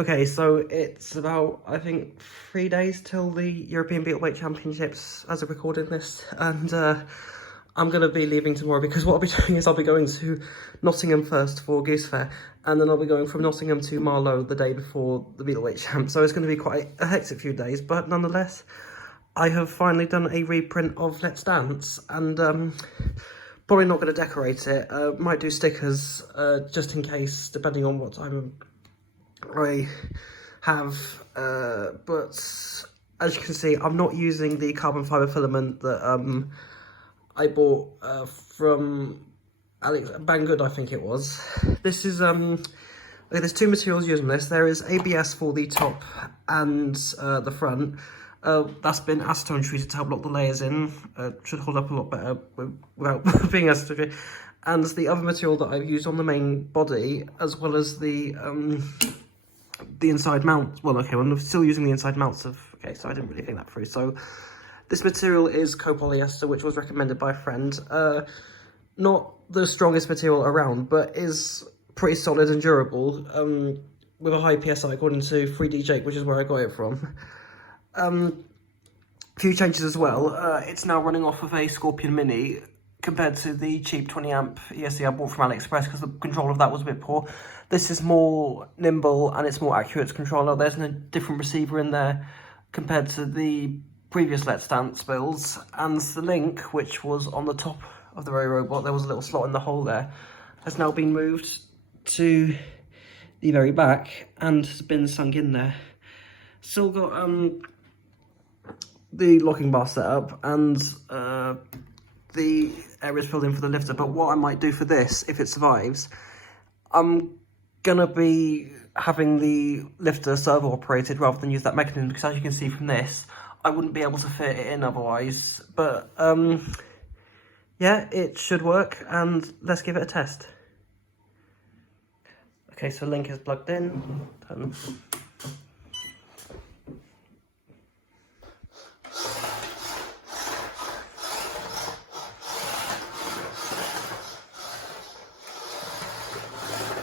Okay, so it's about, I think, 3 days till the European Beetleweight Championships as of recording this, and I'm going to be leaving tomorrow because what I'll be doing is I'll be going to Nottingham first for Goose Fair, and then I'll be going from Nottingham to Marlow the day before the Beetleweight Champ, so it's going to be quite a hectic few days, but nonetheless, I have finally done a reprint of Let's Dance, and probably not going to decorate it, might do stickers, just in case, depending on what time I have, but as you can see, I'm not using the carbon fibre filament that I bought from Alex Banggood, I think it was. This is there's two materials used on this. There is ABS for the top and the front. That's been acetone treated to help lock the layers in. Should hold up a lot better without being acetone treated. And the other material that I've used on the main body, as well as the inside mount. Well, okay, I'm still using the inside mounts of. Okay, so I didn't really think that through. So this material is copolyester, which was recommended by a friend. Not the strongest material around, but is pretty solid and durable. With a high PSI, according to 3D Jake, which is where I got it from. Few changes as well. It's now running off of a Scorpion Mini compared to the cheap 20 amp ESC I bought from AliExpress because the control of that was a bit poor. This is more nimble and it's more accurate controller. There's a different receiver in there compared to the previous Let's Dance builds, and the link, which was on the top of the very robot, there was a little slot in the hole there, has now been moved to the very back and has been sunk in there. Still got the locking bar set up and the areas filled in for the lifter, but what I might do for this, if it survives, I'm gonna be having the lifter servo operated rather than use that mechanism, because as you can see from this, I wouldn't be able to fit it in otherwise. But yeah, it should work, and let's give it a test. Okay, so link is plugged in.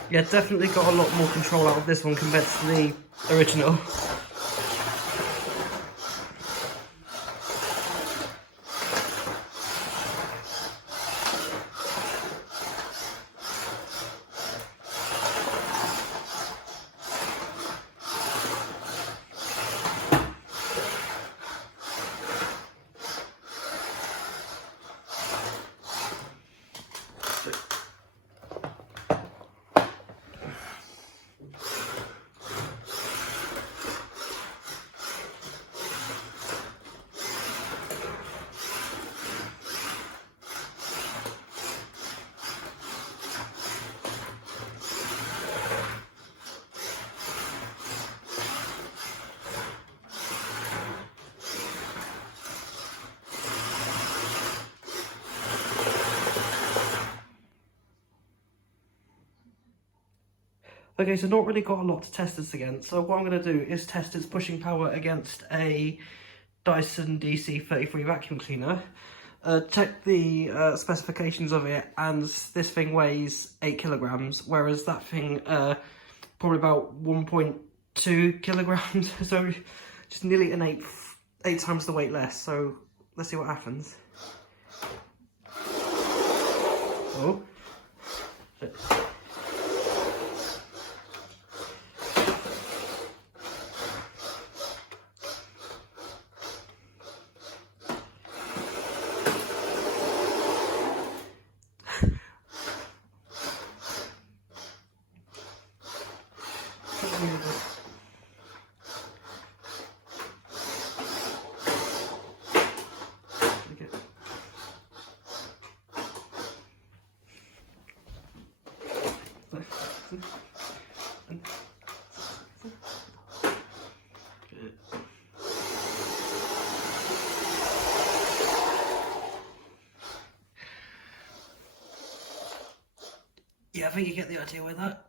Yeah, definitely got a lot more control out of this one compared to the original. Okay, so not really got a lot to test this against, so what I'm going to do is test its pushing power against a Dyson DC33 vacuum cleaner, check the specifications of it, and this thing weighs 8 kilograms, whereas that thing probably about 1.2 kilograms, so just nearly an 8 times the weight less, so let's see what happens. Oh. Shit. Yeah, I think you get the idea with that.